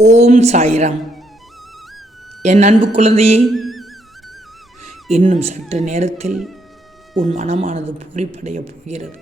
ஓம் சாய்ராம். என் அன்பு குழந்தையே இன்னும் சற்று நேரத்தில் உன் மனமானது பூரிப்படையப் போகிறது.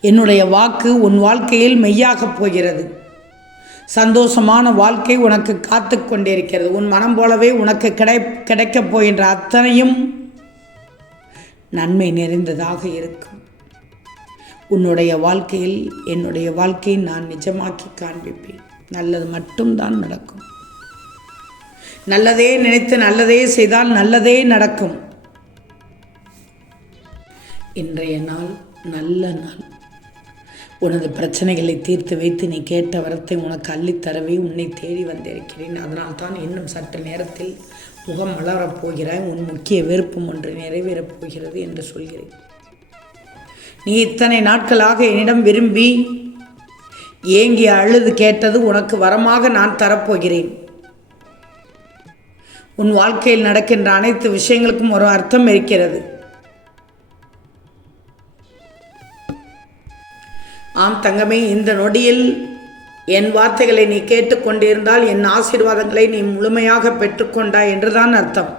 என்னுடைய வாக்கு உன் வாழ்க்கையில் மெய்யாகப் போகிறது. சந்தோஷமான வாழ்க்கை உனக்கு காத்து கொண்டிருக்கிறது. உன் மனம் போலவே உனக்கு கிடை கிடைக்கப் போகின்ற அத்தனையும் நன்மை நிறைந்ததாக இருக்கும். உன்னுடைய வாழ்க்கையில் என்னுடைய வாழ்க்கையை நான் நிஜமாக்கி காண்பிப்பேன். நல்லது மட்டும்தான் நடக்கும். நல்லதே நினைத்து நல்லதே செய்தால் நல்லதே நடக்கும். இன்றைய நாள் நல்ல நாள். உனது பிரச்சனைகளை தீர்த்து வைத்து நீ கேட்ட வரத்தை உனக்கு அள்ளித்தரவே உன்னை தேடி வந்திருக்கிறேன். அதனால் தான் இன்னும் சற்று நேரத்தில் முகம் மலரப் போகிறாய். உன் முக்கிய விருப்பம் ஒன்று நிறைவேறப் போகிறது என்று சொல்கிறேன். நீ இத்தனை நாட்களாக என்னிடம் விரும்பி ஏங்கி அழுது கேட்டது உனக்கு வரமாக நான் தரப்போகிறேன். உன் வாழ்க்கையில் நடக்கின்ற அனைத்து விஷயங்களுக்கும் ஒரு அர்த்தம் இருக்கிறது. ஆம் தங்கமே இந்த நொடியில் என் வார்த்தைகளை நீ கேட்டுக்கொண்டிருந்தால் என் ஆசீர்வாதங்களை நீ முழுமையாக பெற்றுக்கொண்டாய் என்றுதான் அர்த்தம்.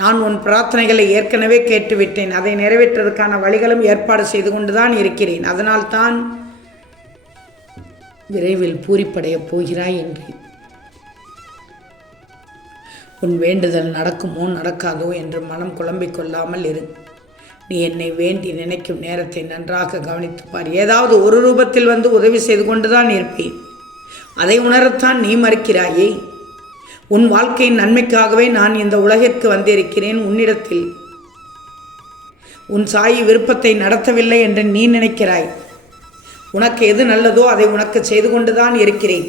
நான் உன் பிரார்த்தனைகளை ஏற்கனவே கேட்டுவிட்டேன். அதை நிறைவேற்றுவதற்கான வழிகளும் ஏற்பாடு செய்து கொண்டுதான் இருக்கிறேன். அதனால்தான் விரைவில் பூரிப்படையப் போகிறாய் என்றேன் உன் வேண்டுதல் நடக்குமோ நடக்காதோ என்று மனம் குழம்பிக் கொள்ளாமல் இரு. நீ என்னை வேண்டி நினைக்கும் நேரத்தை நன்றாக கவனித்துப்பார் ஏதாவது ஒரு ரூபத்தில் வந்து உதவி செய்து கொண்டுதான் இருப்பேன். அதை உணரத்தான் நீ மறுக்கிறாயே. உன் வாழ்க்கையின் நன்மைக்காகவே நான் இந்த உலகிற்கு வந்திருக்கிறேன் உன்னிடத்தில். உன் சாயி விருப்பத்தை நடத்தவில்லை என்று நீ நினைக்கிறாய். உனக்கு எது நல்லதோ அதை உனக்கு செய்து கொண்டுதான் இருக்கிறேன்.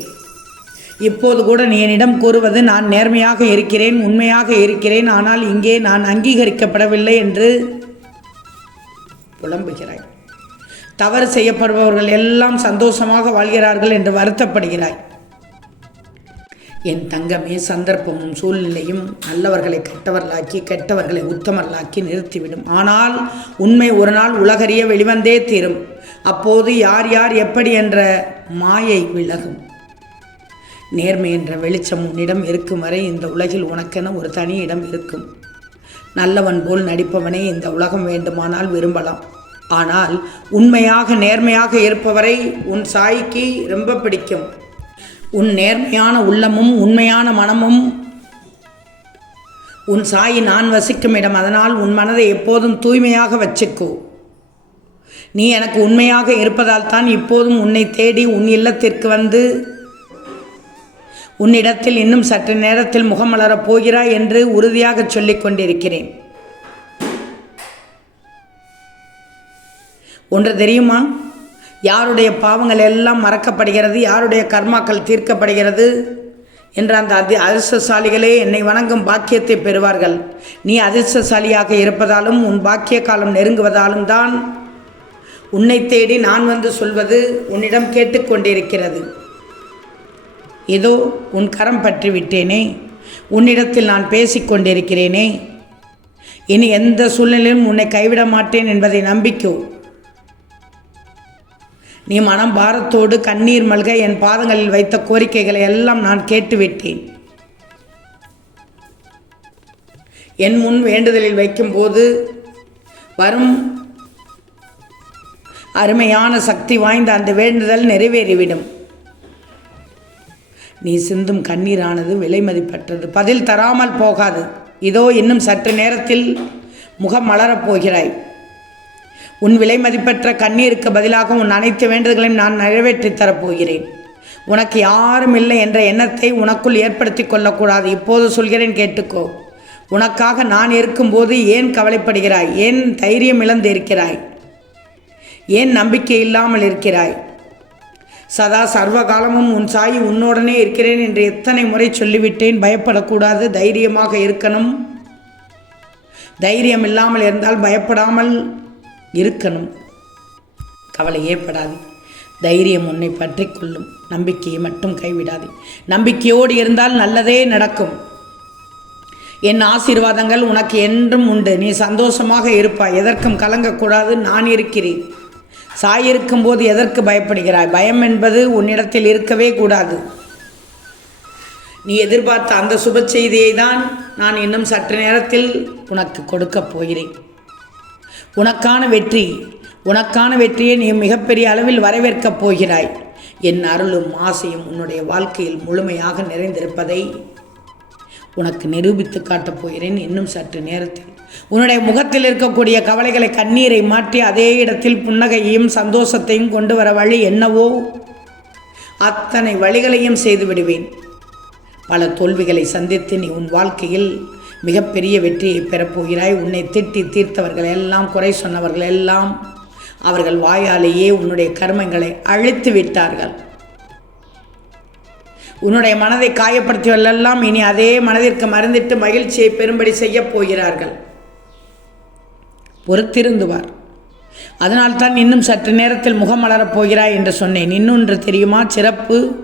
இப்போது கூட நீ என்னிடம் கூறுவது நான் நேர்மையாக இருக்கிறேன் உண்மையாக இருக்கிறேன் ஆனால் இங்கே நான் அங்கீகரிக்கப்படவில்லை என்று புலம்புகிறாய். தவறு செய்யப்படுபவர்கள் எல்லாம் சந்தோஷமாக வாழ்கிறார்கள் என்று வருத்தப்படுகிறாய். என் தங்கமே சந்தர்ப்பமும் சூழ்நிலையும் நல்லவர்களை கெட்டவர்களாக்கி கெட்டவர்களை உத்தமர்களாக்கி நிறுத்திவிடும். ஆனால் உண்மை ஒரு நாள் உலகறிய வெளிவந்தே தீரும். அப்போது யார் யார் எப்படி என்ற மாயை விலகும். நேர்மை என்ற வெளிச்சம் உன்னிடம் இருக்கும் வரை இந்த உலகில் உனக்கென ஒரு தனி இடம் இருக்கும். நல்லவன் போல் நடிப்பவனே இந்த உலகம் வேண்டுமானால் விரும்பலாம். ஆனால் உண்மையாக நேர்மையாக இருப்பவரை உன் சாய்க்கு ரொம்ப பிடிக்கும். உன் நேர்மையான உள்ளமும் உண்மையான மனமும் உன் சாயி நான் வசிக்கும் இடம். அதனால் உன் மனதை எப்போதும் தூய்மையாக வச்சுக்கோ. நீ எனக்கு உண்மையாக இருப்பதால் தான் இப்போதும் உன்னை தேடி உன் இல்லத்திற்கு வந்து உன்னிடத்தில் இன்னும் சற்று நேரத்தில் முகமலரப் போகிறாய் என்று உறுதியாக சொல்லிக் கொண்டிருக்கிறேன். ஒன்று தெரியுமா? யாருடைய பாவங்கள் எல்லாம் மறக்கப்படுகிறது? யாருடைய கர்மாக்கள் தீர்க்கப்படுகிறது? என்ற அந்த அதி அதிர்ஷ்டசாலிகளே என்னை வணங்கும் பாக்கியத்தை பெறுவார்கள். நீ அதிர்ஷ்டசாலியாக இருப்பதாலும் உன் பாக்கிய காலம் நெருங்குவதாலும் தான் உன்னை தேடி நான் வந்து சொல்வது உன்னிடம் கேட்டுக்கொண்டிருக்கிறது. ஏதோ உன் கரம் பற்றி விட்டேனே. உன்னிடத்தில் நான் பேசிக்கொண்டிருக்கிறேனே இனி எந்த சூழ்நிலையிலும் உன்னை கைவிட மாட்டேன் என்பதை நம்பிக்கோ. நீ மனம் பாரத்தோடு கண்ணீர் மல்க என் பாதங்களில் வைத்த கோரிக்கைகளை எல்லாம் நான் கேட்டுவிட்டேன். என் முன் வேண்டுதலில் வைக்கும்போது வரும் அருமையான சக்தி வாய்ந்த அந்த வேண்டுதல் நிறைவேறிவிடும். நீ சிந்தும் கண்ணீரானது விலை மதிப்பற்றது. பதில் தராமல் போகாது. இதோ இன்னும் சற்று நேரத்தில் முகம் மலரப் போகிறாய். உன் விலை மதிப்பற்ற கண்ணீருக்கு பதிலாக உன் அனைத்து வேண்டுதல்களையும் நான் நிறைவேற்றித் தரப்போகிறேன். உனக்கு யாரும் இல்லை என்ற எண்ணத்தை உனக்குள் ஏற்படுத்தி கொள்ளக்கூடாது. இப்போது சொல்கிறேன் கேட்டுக்கோ. உனக்காக நான் இருக்கும்போது ஏன் கவலைப்படுகிறாய்? ஏன் தைரியம் இழந்து இருக்கிறாய் ஏன் நம்பிக்கை இல்லாமல் இருக்கிறாய்? சதா சர்வ காலமும் உன் சாயி உன்னுடனே இருக்கிறேன் என்று எத்தனை முறை சொல்லிவிட்டேன்? பயப்படக்கூடாது. தைரியமாக இருக்கணும். தைரியம் இல்லாமல் இருந்தால் பயப்படாமல் இருக்கணும். கவலை ஏற்படாது. தைரியம் உன்னை பற்றி கொள்ளும் நம்பிக்கையை மட்டும் கைவிடாது. நம்பிக்கையோடு இருந்தால் நல்லதே நடக்கும். என் ஆசீர்வாதங்கள் உனக்கு என்றும் உண்டு. நீ சந்தோஷமாக இருப்பாய். எதற்கும் கலங்கக்கூடாது. நான் இருக்கிறேன். சாய் இருக்கும்போது எதற்கு பயப்படுகிறாய்? பயம் என்பது உன்னிடத்தில் இருக்கவே கூடாது. நீ எதிர்பார்த்த அந்த சுப செய்தியை தான் நான் இன்னும் சற்று நேரத்தில் உனக்கு கொடுக்கப் போகிறேன். உனக்கான வெற்றி உனக்கான வெற்றியை நீ மிகப்பெரிய அளவில் வரவேற்கப் போகிறாய். என் அருளும் ஆசையும் உன்னுடைய வாழ்க்கையில் முழுமையாக நிறைந்திருப்பதை உனக்கு நிரூபித்து காட்டப் போகிறேன் இன்னும் சற்று நேரத்தில். உன்னுடைய முகத்தில் இருக்கக்கூடிய கவலைகளை கண்ணீரை மாற்றி அதே இடத்தில் புன்னகையையும் சந்தோஷத்தையும் கொண்டு வர வழி என்னவோ? அத்தனை வழிகளையும் செய்து விடுவேன். பல தோல்விகளை சந்தித்து நீ உன் வாழ்க்கையில் மிகப்பெரிய வெற்றியை பெறப்போகிறாய். உன்னை திட்டி தீர்த்தவர்கள் எல்லாம் குறை சொன்னவர்கள் எல்லாம் அவர்கள் வாயாலேயே உன்னுடைய கர்மங்களை அழித்து விட்டார்கள். உன்னுடைய மனதை காயப்படுத்தியவர்களெல்லாம் இனி அதே மனதிற்கு மறந்திட்டு மகிழ்ச்சியை பெரும்படி செய்யப் போகிறார்கள். பொறுத்திருந்துவார். அதனால்தான் இன்னும் சற்று நேரத்தில் முகம் மலரப் போகிறாய் என்று சொன்னேன். இன்னொன்று தெரியுமா? சிறப்பு.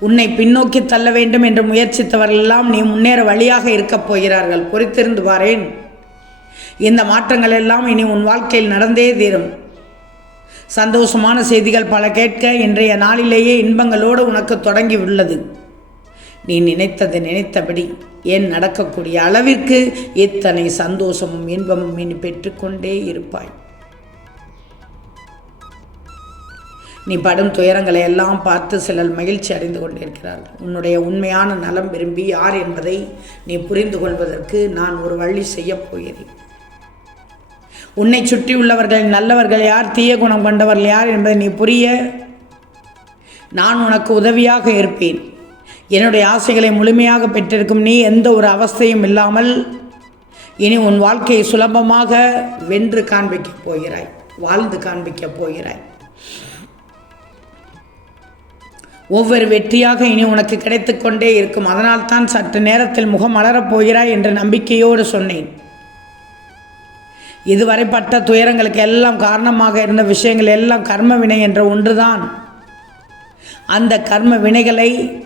உன்னை பின்னோக்கி தள்ள வேண்டும் என்று முயற்சித்தவர்களெல்லாம் நீ முன்னேற வழியாக இருக்கப் போகிறார்கள். பொறுத்திருந்து பாரேன். இந்த மாற்றங்கள் எல்லாம் இனி உன் வாழ்க்கையில் நடந்தே தீரும். சந்தோஷமான செய்திகள் பல கேட்க இன்றைய நாளிலேயே இன்பங்களோடு உனக்கு தொடங்கி உள்ளது. நீ நினைத்தது நினைத்தபடி ஏன் நடக்கக்கூடிய அளவிற்கு இத்தனை சந்தோஷமும் இன்பமும் இனி பெற்றுக்கொண்டே இருப்பாய். நீ படும் துயரங்களை எல்லாம் பார்த்து சிலர் மகிழ்ச்சி அடைந்து கொண்டிருக்கிறார்கள் உன்னுடைய உண்மையான நலம் விரும்பி யார் என்பதை நீ புரிந்து கொள்வதற்கு நான் ஒரு வழி செய்யப் போகிறேன். உன்னை சுற்றியுள்ளவர்கள் நல்லவர்கள் யார் தீய குணம் கொண்டவர்கள் யார் என்பதை நீ புரிய நான் உனக்கு உதவியாக இருப்பேன். என்னுடைய ஆசைகளை முழுமையாக பெற்றிருக்கும் நீ எந்த ஒரு அவஸ்தையும் இல்லாமல் இனி உன் வாழ்க்கையை சுலபமாக வென்று காண்பிக்கப் போகிறாய் வாழ்ந்து காண்பிக்கப் போகிறாய். ஒவ்வொரு வெற்றியாக இனி உனக்கு கிடைத்து கொண்டே இருக்கும். அதனால்தான் சற்று நேரத்தில் முகம் மலரப் போகிறாய் என்ற நம்பிக்கையோடு சொன்னேன். இதுவரை பட்ட துயரங்களுக்கு எல்லாம் காரணமாக இருந்த விஷயங்கள் எல்லாம் கர்ம வினை என்ற ஒன்றுதான். அந்த கர்ம வினைகளை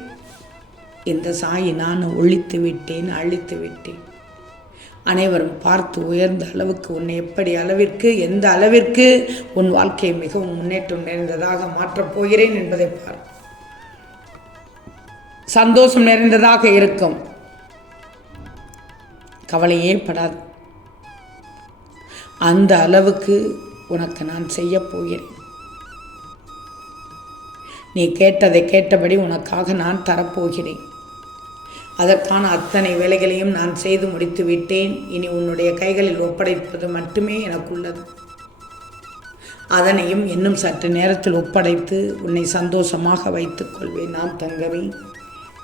இந்த சாயி நான் ஒழித்து விட்டேன் அழித்து விட்டேன். அனைவரும் பார்த்து உயர்ந்த அளவுக்கு உன்னை எப்படி அளவிற்கு எந்த அளவிற்கு உன் வாழ்க்கையை மிகவும் முன்னேற்றம் நிறைந்ததாக மாற்றப் போகிறேன் என்பதை பார். சந்தோஷம் நிறைந்ததாக இருக்கும். கவலையே படாது. அந்த அளவுக்கு உனக்கு நான் செய்ய போகிறேன். நீ கேட்டதை கேட்டபடி உனக்காக நான் தரப்போகிறேன். அதற்கான அத்தனை வேலைகளையும் நான் செய்து முடித்து விட்டேன். இனி உன்னுடைய கைகளில் ஒப்படைப்பது மட்டுமே எனக்குள்ளது. அதனையும் இன்னும் சற்று நேரத்தில் ஒப்படைத்து உன்னை சந்தோஷமாக வைத்துக் கொள்வேன். நான் தங்கவேன்